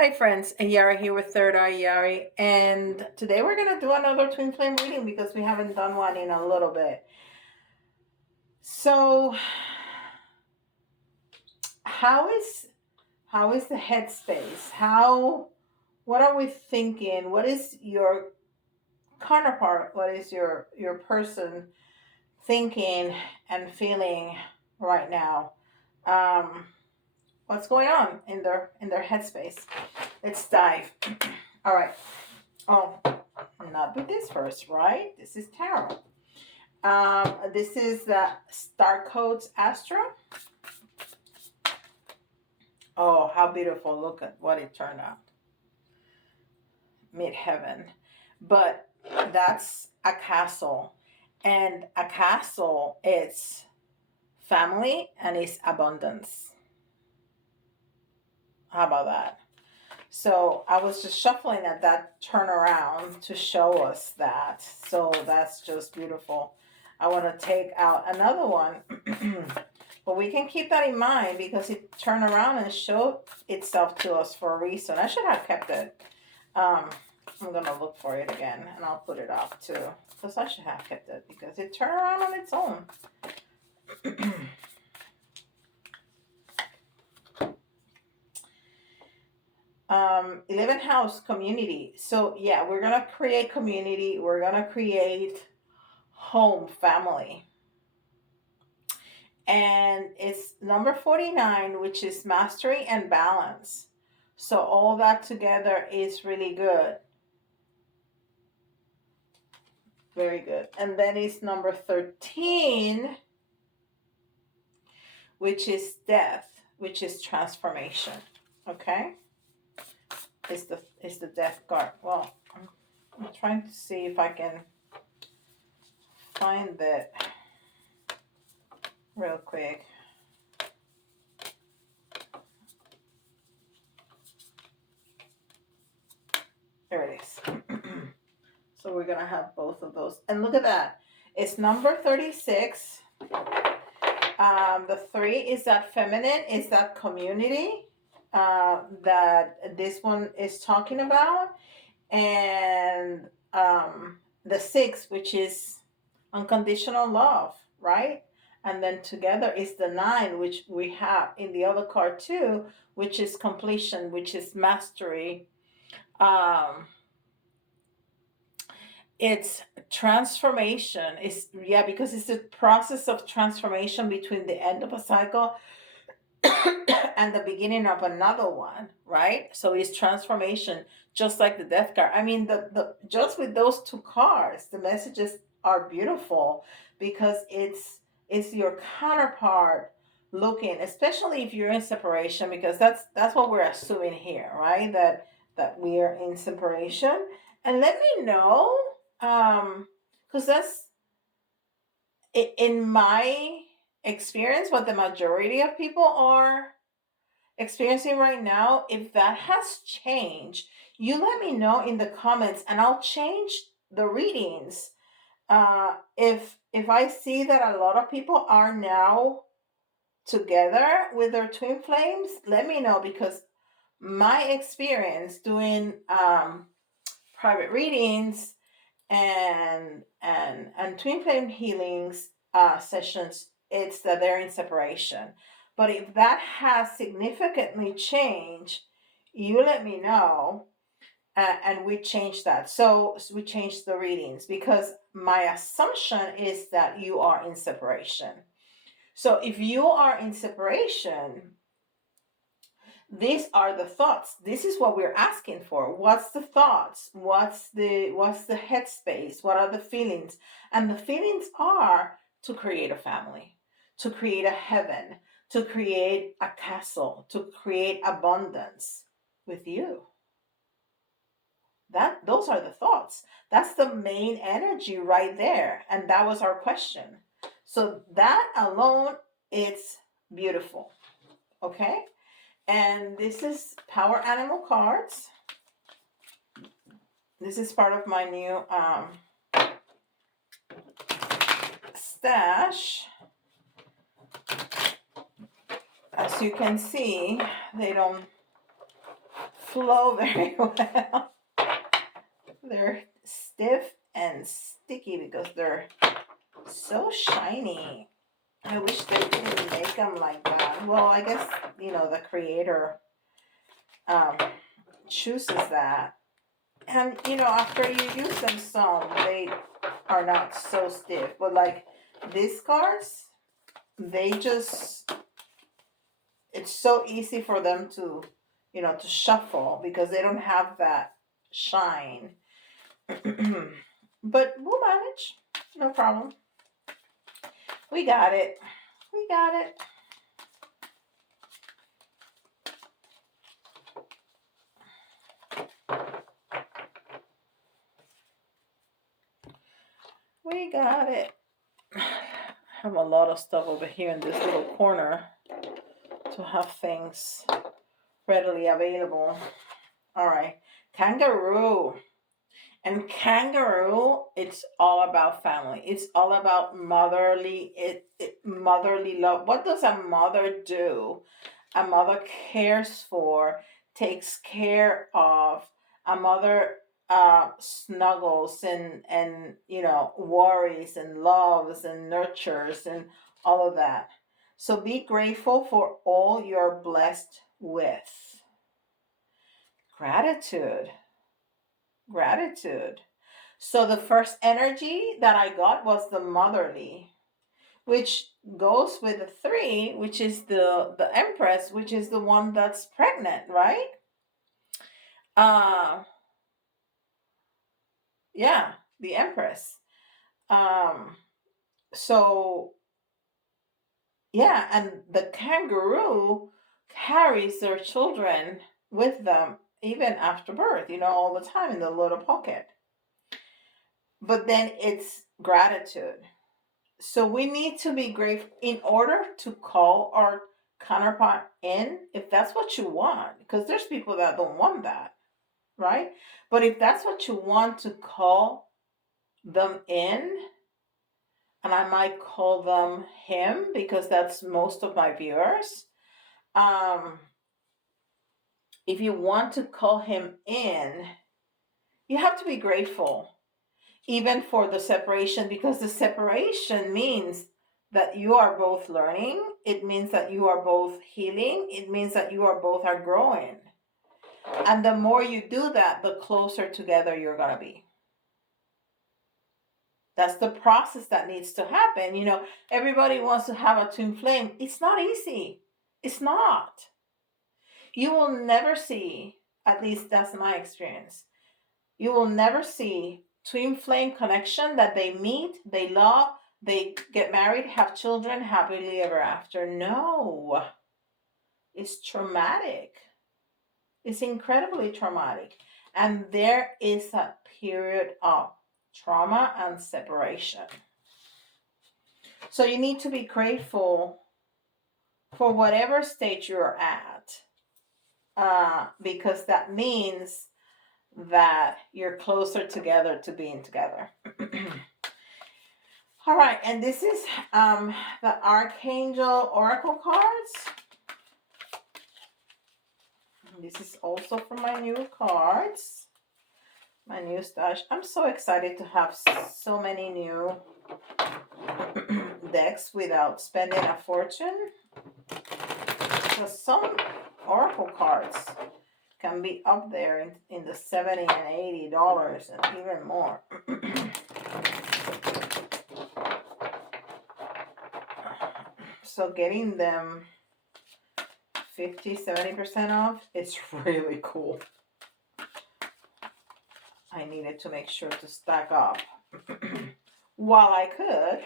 Hi friends, and Yari here with Third Eye Yari, and today we're going to do another twin flame reading because we haven't done one in a little bit. So, how is the headspace? What are we thinking? What is your counterpart? What is your person thinking and feeling right now? Um, what's going on in their headspace? Let's dive. All right. Oh, not with this first, right? This is tarot. This is the Starcodes Astro. Oh, how beautiful. Look at what it turned out. Mid-heaven. But that's a castle. And a castle is family and it's abundance. How about that? So I was just shuffling at that turnaround to show us that. So that's just beautiful. I want to take out another one. But we can keep that in mind because it turned around and showed itself to us for a reason. I should have kept it. I'm going to look for it again and I'll put it up too. Because I should have kept it because it turned around on its own. 11th house, community. So yeah, we're gonna create community, we're gonna create home, family, and it's number 49, which is mastery and balance. So all that together is really good, very good. And then it's number 13, which is death, which is transformation. Okay, it's the death card. Well, I'm trying to see if I can find it real quick. There it is. So we're going to have both of those. And look at that. It's number 36. The 3 is that feminine, is that community that this one is talking about. And the 6, which is unconditional love, right? And then together is the 9, which we have in the other card too, which is completion, which is mastery. It's transformation. It's, yeah, because it's the process of transformation between the end of a cycle and the beginning of another one, right? So it's transformation, just like the death card. I mean, the just with those two cards, the messages are beautiful because it's your counterpart looking, especially if you're in separation, because that's what we're assuming here, right? That we are in separation. And let me know, because that's in my experience what the majority of people are experiencing right now. If that has changed, you let me know in the comments and I'll change the readings. If I see that a lot of people are now together with their twin flames, let me know, because my experience doing private readings and twin flame healings sessions, it's that they're in separation. But if that has significantly changed, you let me know, and we change that. So we change the readings because my assumption is that you are in separation. So if you are in separation, these are the thoughts. This is what we're asking for. What's the thoughts? What's the headspace? What are the feelings? And the feelings are to create a family, to create a heaven, to create a castle, to create abundance with you. Those are the thoughts. That's the main energy right there. And that was our question. So that alone, it's beautiful. Okay? And this is Power Animal cards. This is part of my new stash. As you can see, they don't flow very well. They're stiff and sticky because they're so shiny. I wish they didn't make them like that. Well, I guess, the creator um, chooses that. And, after you use them some, they are not so stiff. But like these cards, they just, it's so easy for them to, to shuffle because they don't have that shine. But we'll manage. No problem. We got it. We got it. We got it. I have a lot of stuff over here in this little corner to have things readily available. All right. Kangaroo. And kangaroo, it's all about family. It's all about motherly love. What does a mother do? A mother cares for, takes care of. A mother snuggles and worries and loves and nurtures and all of that. So be grateful for all you're blessed with. Gratitude. Gratitude. So the first energy that I got was the motherly, which goes with the three, which is the Empress, which is the one that's pregnant, right? Uh yeah, the Empress. Um so yeah, and the kangaroo carries their children with them even after birth, all the time in the little pocket. But then it's gratitude. So we need to be grateful in order to call our counterpart in, if that's what you want, because there's people that don't want that, right? But if that's what you want to call them in, and I might call them him because that's most of my viewers. If you want to call him in, you have to be grateful even for the separation, because the separation means that you are both learning. It means that you are both healing. It means that you are both are growing. And the more you do that, the closer together you're going to be. That's the process that needs to happen. Everybody wants to have a twin flame. It's not easy. It's not. You will never see, at least that's my experience, you will never see twin flame connection that they meet, they love, they get married, have children, happily ever after. No. It's traumatic. It's incredibly traumatic. And there is a period of trauma and separation. So you need to be grateful for whatever stage you're at, because that means that you're closer together to being together. All right, and this is the Archangel Oracle cards. This is also from my new cards, my new stash. I'm so excited to have so many new decks without spending a fortune. Because some Oracle cards can be up there in the $70 and $80 and even more. So getting them 50-70% off, it's really cool. I needed to make sure to stack up while I could.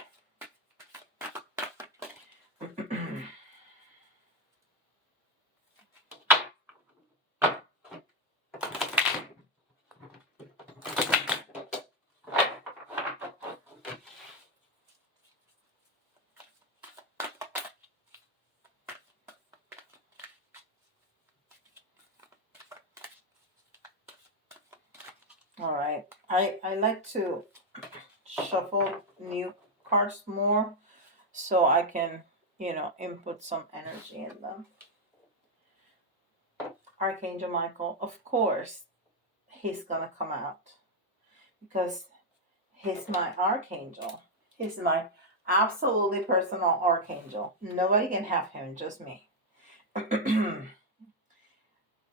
All right, I like to shuffle new cards more so I can, input some energy in them. Archangel Michael, of course, he's gonna come out because he's my archangel. He's my absolutely personal archangel. Nobody can have him, just me.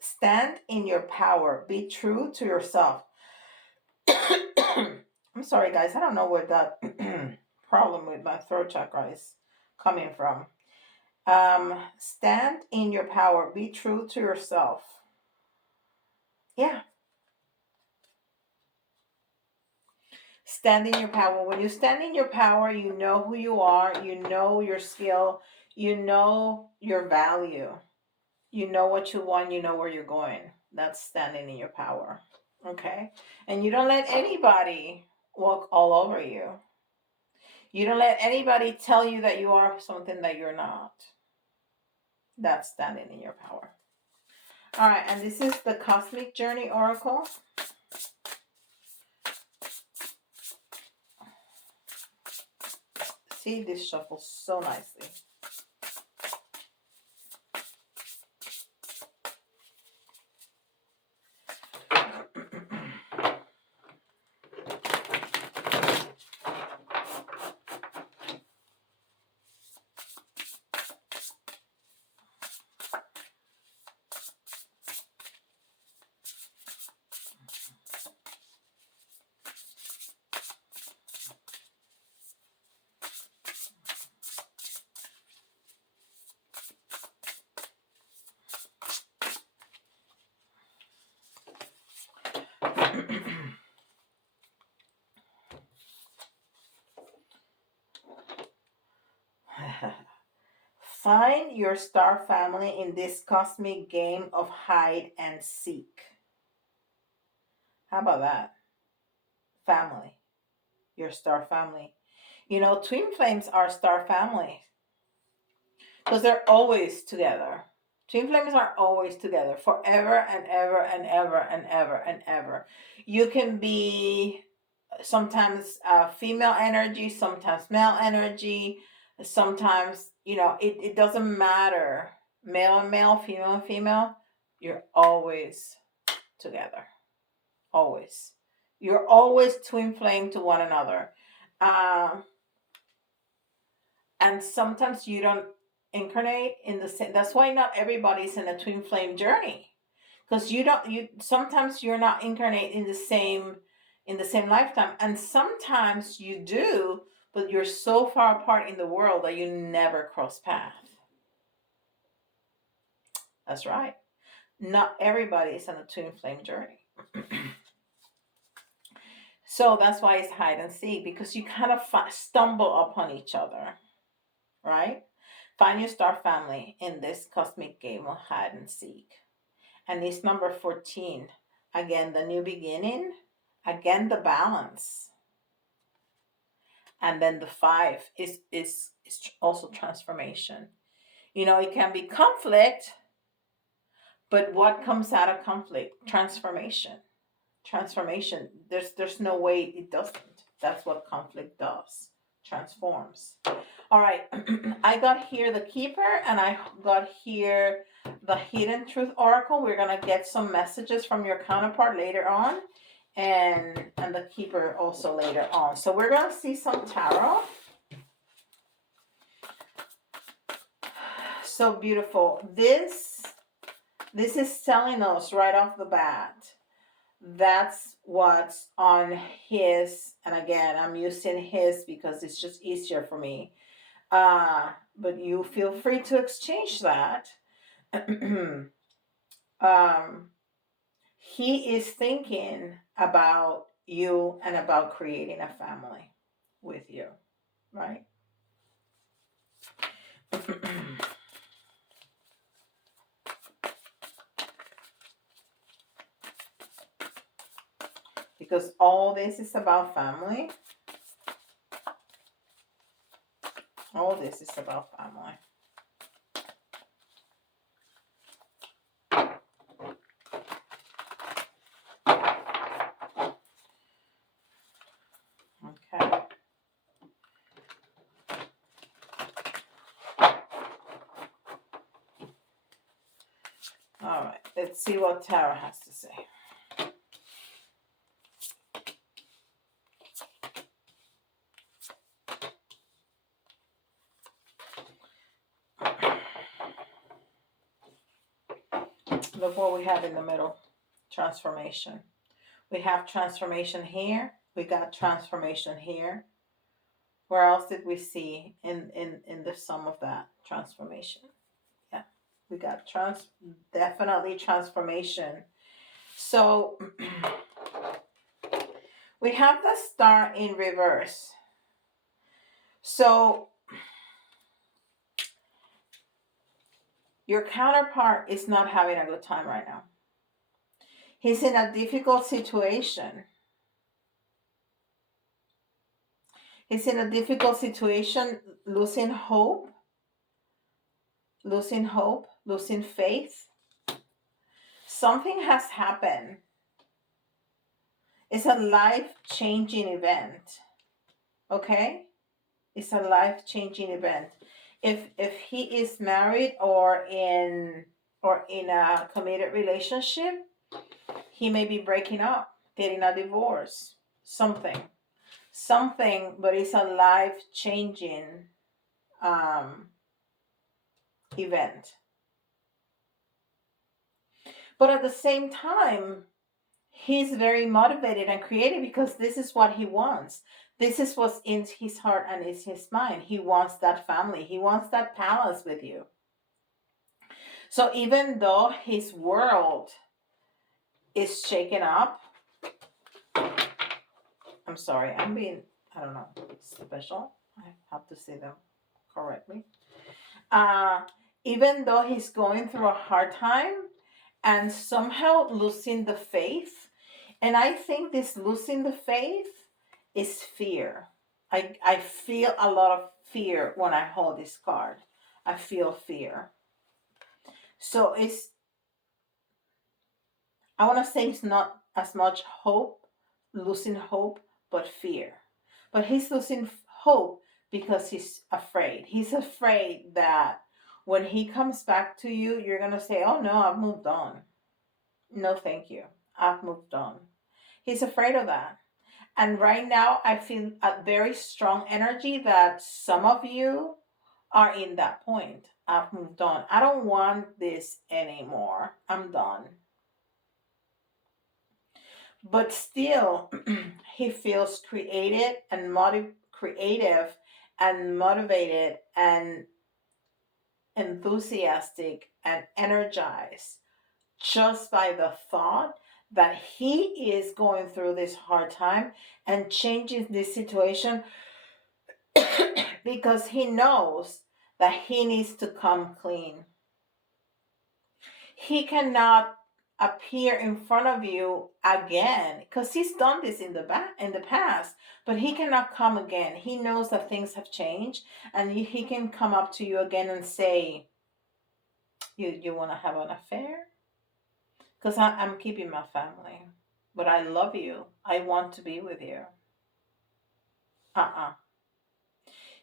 Stand in your power. Be true to yourself. I'm sorry, guys. I don't know where that problem with my throat chakra is coming from. Stand in your power. Be true to yourself. Yeah. Stand in your power. When you stand in your power, you know who you are. You know your skill. You know your value. You know what you want. You know where you're going. That's standing in your power. Okay? And you don't let anybody walk all over you. You don't let anybody tell you that you are something that you're not. That's standing in your power. All right, and this is the Cosmic Journey Oracle. See, this shuffles so nicely. Find your star family in this cosmic game of hide and seek. How about that? Family. Your star family. You know, twin flames are star family because they're always together. Twin flames are always together forever and ever and ever and ever and ever. You can be sometimes female energy, sometimes male energy, sometimes, you know, it doesn't matter. Male and male, female and female, you're always together. Always. You're always twin flame to one another. And sometimes you don't incarnate in the same. That's why not everybody's in a twin flame journey. Because you sometimes you're not incarnate in the same lifetime, and sometimes you do, but you're so far apart in the world that you never cross paths. That's right. Not everybody is on a twin flame journey. So that's why it's hide and seek, because you kind of stumble upon each other, right? Find your star family in this cosmic game of hide and seek. And it's number 14. Again, the new beginning. Again, the balance. And then the 5 is also transformation. You know, it can be conflict, but what comes out of conflict? Transformation. Transformation. There's no way it doesn't. That's what conflict does. Transforms. All right. I got here the Keeper, and I got here the Hidden Truth Oracle. We're going to get some messages from your counterpart later on, and the Keeper also later on. So we're going to see some tarot. So beautiful. This is telling us right off the bat, that's what's on his, and again, I'm using his because it's just easier for me. But you feel free to exchange that. He is thinking about you and about creating a family with you, right? Because all this is about family. All this is about family. Okay. All right. Let's see what Tarot has to say. Look what we have in the middle. Transformation. We have transformation here. We got transformation here. Where else did we see in the sum of that transformation? Yeah, we got definitely transformation. So we have the Star in reverse. So your counterpart is not having a good time right now. He's in a difficult situation. He's in a difficult situation, losing hope, losing faith. Something has happened. It's a life-changing event. Okay? It's a life-changing event. If he is married or in a committed relationship, he may be breaking up, getting a divorce, something, but it's a life-changing event. But at the same time, he's very motivated and creative because this is what he wants. This is what's in his heart and in his mind. He wants that family. He wants that palace with you. So even though his world is shaken up, I'm sorry, I'm being, I don't know, special. I have to say them correctly. Even though he's going through a hard time and somehow losing the faith, and I think this losing the faith is fear. I feel a lot of fear when I hold this card. I feel fear. So I want to say it's not as much hope, losing hope, but fear. But he's losing hope because he's afraid. He's afraid that when he comes back to you, you're going to say, oh no, I've moved on. No, thank you. I've moved on. He's afraid of that. And right now, I feel a very strong energy that some of you are in that point. I've moved on. I don't want this anymore. I'm done. But still, he feels creative and motivated and enthusiastic and energized just by the thought that he is going through this hard time and changing this situation because he knows that he needs to come clean. He cannot appear in front of you again because he's done this in the past, but he cannot come again. He knows that things have changed, and he can come up to you again and say, you want to have an affair? Because I'm keeping my family, but I love you. I want to be with you.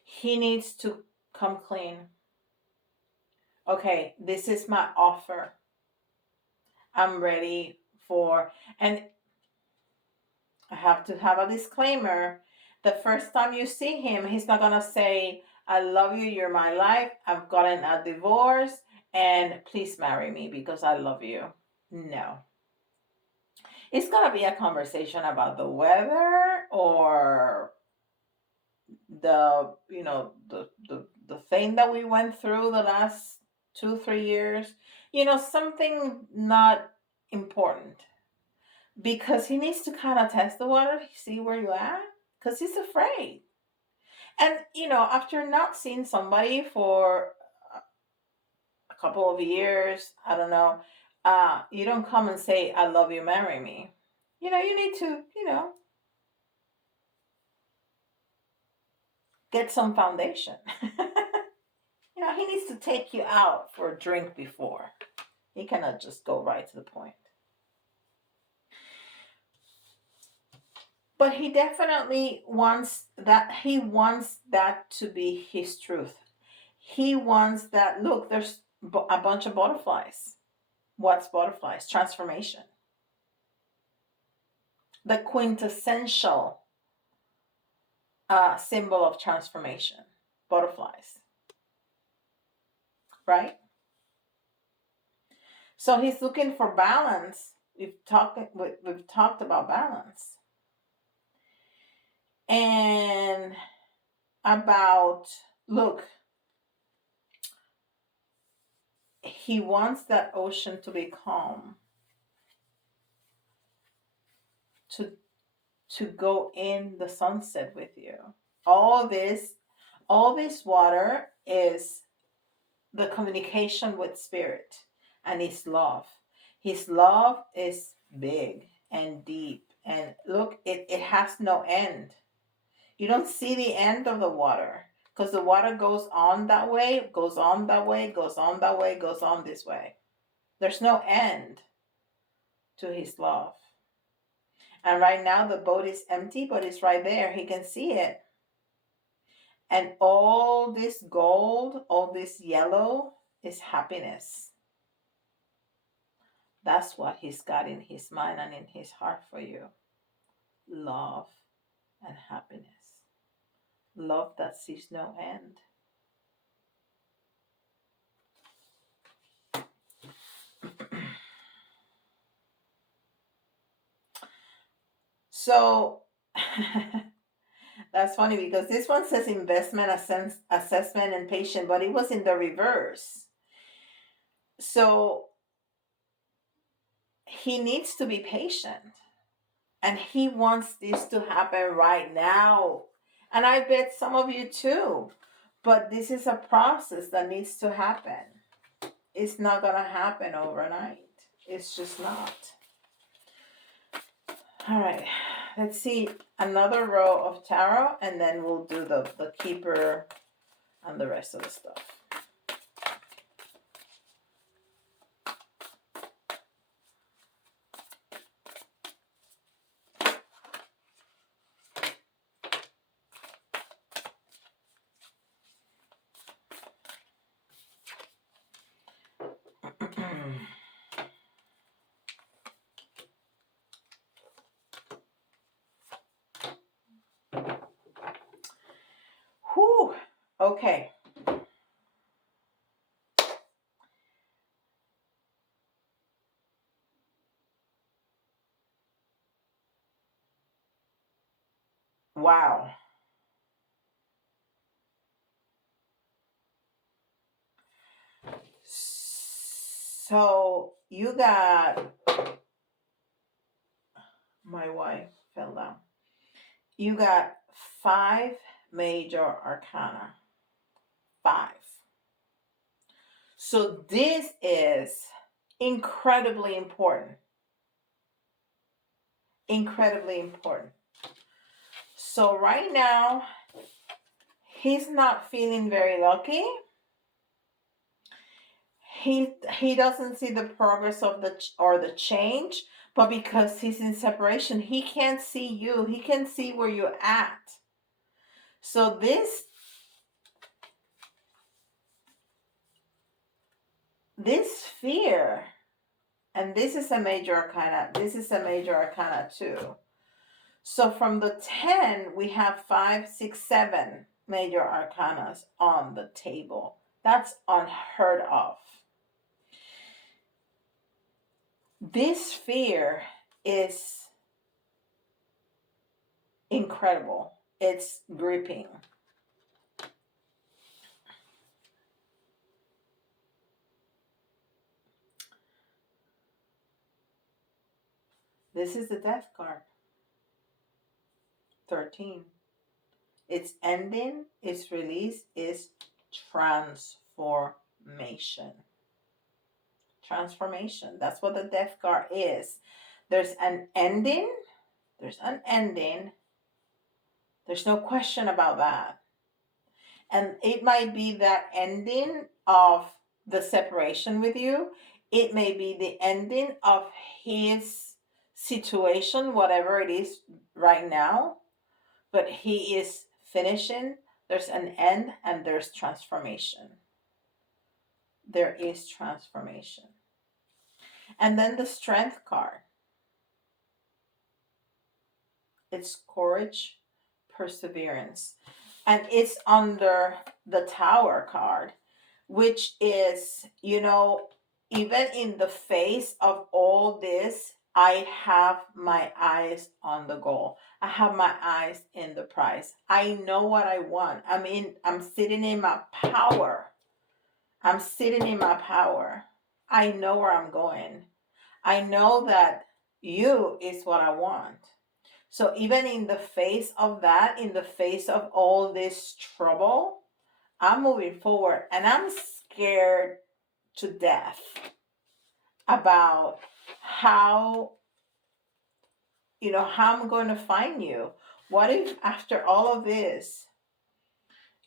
He needs to come clean. Okay, this is my offer. I'm ready for, and I have to have a disclaimer. The first time you see him, he's not gonna say, I love you, you're my life, I've gotten a divorce, and please marry me because I love you. No. It's gonna be a conversation about the weather or the thing that we went through the last 2-3 years, something not important, because he needs to kind of test the water, see where you at, because he's afraid. And after not seeing somebody for a couple of years, I don't know, you don't come and say, I love you, marry me. You need to get some foundation. He needs to take you out for a drink before. He cannot just go right to the point. But he definitely wants that. He wants that to be his truth. He wants that. Look, there's a bunch of butterflies. What's butterflies? Transformation. The quintessential symbol of transformation. Butterflies. Right? So he's looking for balance. We've talked about balance. And about, look, he wants that ocean to be calm, to go in the sunset with you. All this water is the communication with spirit and his love. His love is big and deep, and look, it has no end. You don't see the end of the water, because the water goes on that way, goes on that way, goes on that way, goes on this way. There's no end to his love. And right now the boat is empty, but it's right there. He can see it. And all this gold, all this yellow is happiness. That's what he's got in his mind and in his heart for you. Love and happiness. Love that sees no end. So that's funny, because this one says investment, assessment, and patient, but it was in the reverse. So he needs to be patient, and he wants this to happen right now. And I bet some of you too. But this is a process that needs to happen. It's not going to happen overnight. It's just not. All right. Let's see another row of tarot, and then we'll do the Kipper and the rest of the stuff. Whew. Okay. Wow. So you got, my wife fell down. You got 5 major arcana. 5. So this is incredibly important. Incredibly important. So right now, he's not feeling very lucky. He doesn't see the progress of the change, but because he's in separation, he can't see you. He can see where you're at. So this fear, and this is a major arcana. This is a major arcana too. So from the 10, we have 5, 6, 7 major arcanas on the table. That's unheard of. This fear is incredible. It's gripping. This is the death card. 13. Its ending, its release is transformation. Transformation. That's what the death card is. There's an ending. There's an ending. There's no question about that. And it might be that ending of the separation with you. It may be the ending of his situation, whatever it is right now. But he is finishing. There's an end and there's transformation. There is transformation. And then the Strength card. It's courage, perseverance. And it's under the Tower card, which is, even in the face of all this, I have my eyes on the goal. I have my eyes in the prize. I know what I want. I'm sitting in my power. I'm sitting in my power. I know where I'm going. I know that you is what I want. So even in the face of that, in the face of all this trouble, I'm moving forward, and I'm scared to death about how, how I'm going to find you. What if after all of this,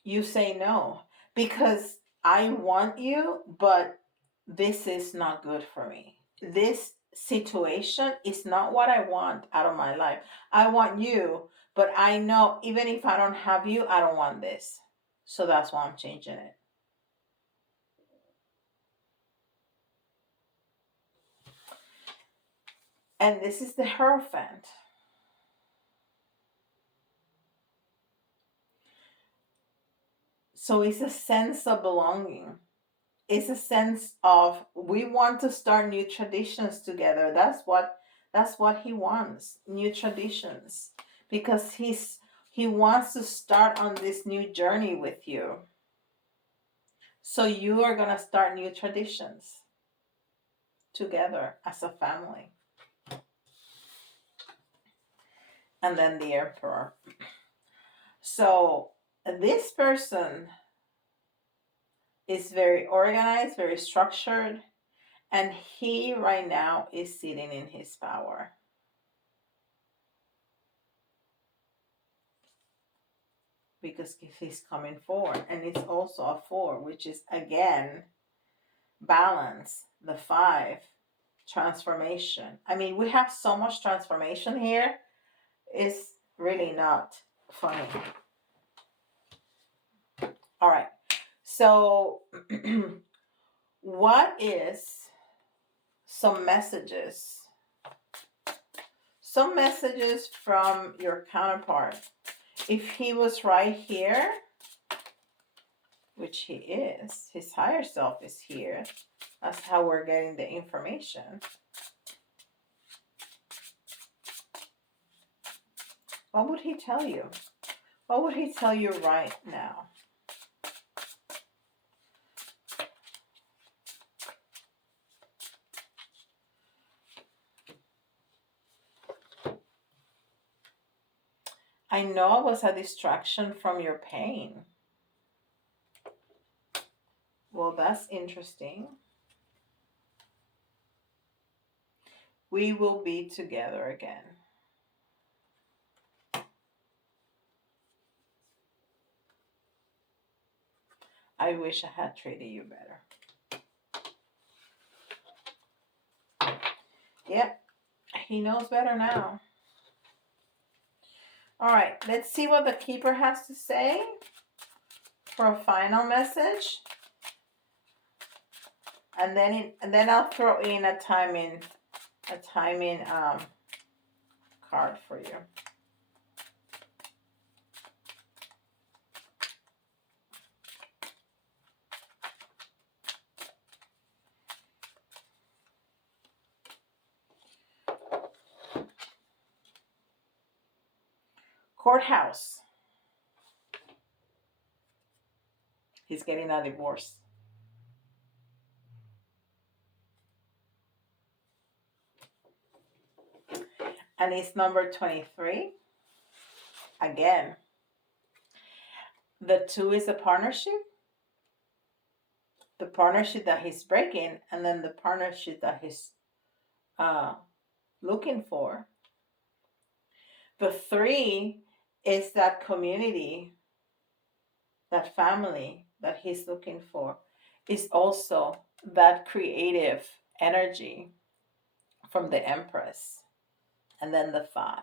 you say no? Because I want you, but this is not good for me. This situation is not what I want out of my life. I want you, but I know even if I don't have you, I don't want this. So that's why I'm changing it. And this is the Hierophant. So it's a sense of belonging. It's a sense of we want to start new traditions together. That's what he wants. New traditions. Because he wants to start on this new journey with you. So you are gonna start new traditions together as a family. And then the Emperor. So this person is very organized, very structured, and he right now is sitting in his power. Because he's coming forward. And it's also a 4, which is again balance, the 5, transformation. We have so much transformation here. It's really not funny. All right. So, what is some messages? Some messages from your counterpart. If he was right here, which he is, his higher self is here. That's how we're getting the information. What would he tell you? What would he tell you right now? I know it was a distraction from your pain. Well, that's interesting. We will be together again. I wish I had treated you better. Yep, he knows better now. All right, let's see what the Keeper has to say for a final message. And then I'll throw in a timing card for you. Courthouse. He's getting a divorce. And it's number 23. Again, the 2 is a partnership. The partnership that he's breaking, and then the partnership that he's looking for. The 3 is that community, that family that he's looking for. Is also that creative energy from the Empress. And then the 5,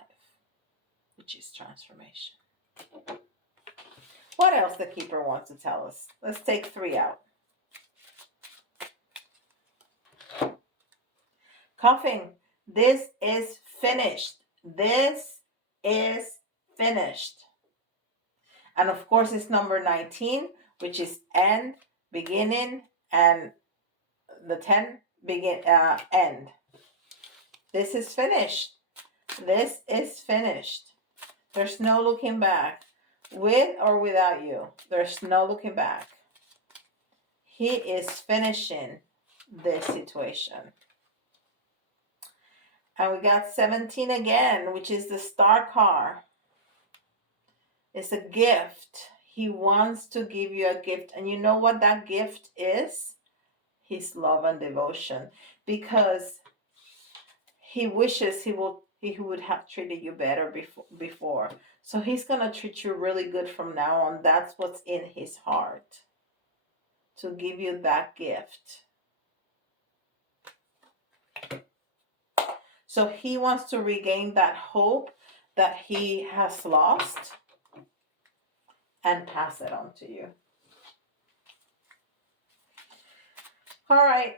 which is transformation. What else the Keeper wants to tell us? Let's take 3 out. Coughing. This is finished. This is finished. And of course, it's number 19, which is end, beginning, and the 10 end. This is finished. This is finished. There's no looking back. With or without you, there's no looking back. He is finishing this situation. And we got 17 again, which is the star car. It's a gift. He wants to give you a gift. And you know what that gift is? His love and devotion. Because he wishes he would have treated you better before. So he's going to treat you really good from now on. That's what's in his heart. To give you that gift. So he wants to regain that hope that he has lost and pass it on to you. All right.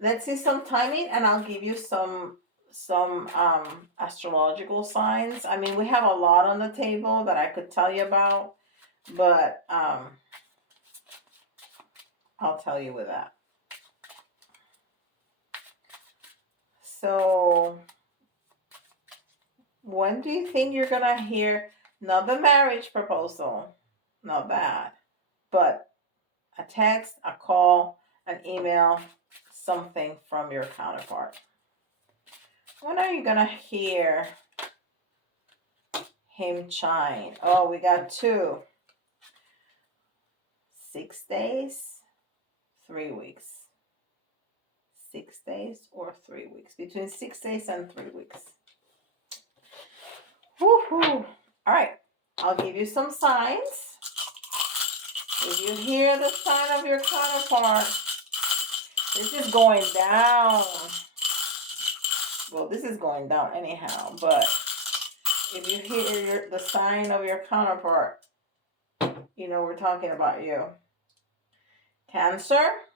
Let's see some timing, and I'll give you some astrological signs. I mean, we have a lot on the table that I could tell you about, but I'll tell you with that. So, when do you think you're going to hear, not the marriage proposal, not that, but a text, a call, an email, something from your counterpart? When are you going to hear him chime? Oh, we got 2. 6 days, 3 weeks. 6 days or 3 weeks. Between 6 days and 3 weeks. Woohoo! All right. I'll give you some signs. If you hear the sign of your counterpart, this is going down. Well, this is going down anyhow, but if you hear the sign of your counterpart, you know we're talking about you. Cancer.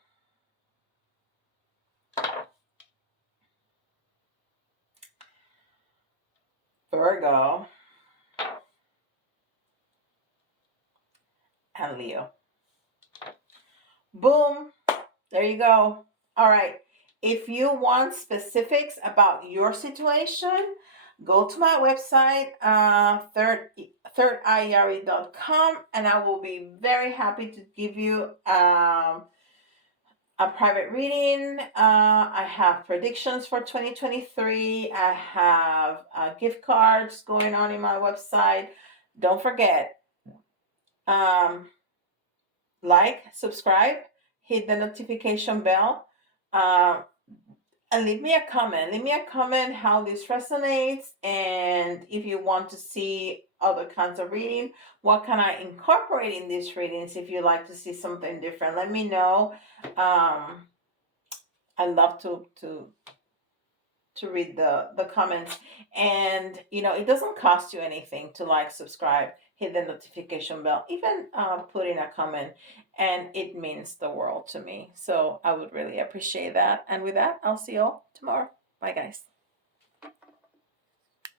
Virgo. And Leo. Boom. There you go. All right. If you want specifics about your situation, go to my website, thirdeyari.com, and I will be very happy to give you a private reading. I have predictions for 2023. I have gift cards going on in my website. Don't forget, like, subscribe, hit the notification bell, and leave me a comment. Leave me a comment how this resonates, and if you want to see other kinds of reading, what can I incorporate in these readings? If you like to see something different, let me know. I love to read the comments, and it doesn't cost you anything to like, subscribe, hit the notification bell, even put in a comment, and it means the world to me. So I would really appreciate that. And with that, I'll see you all tomorrow. Bye, guys.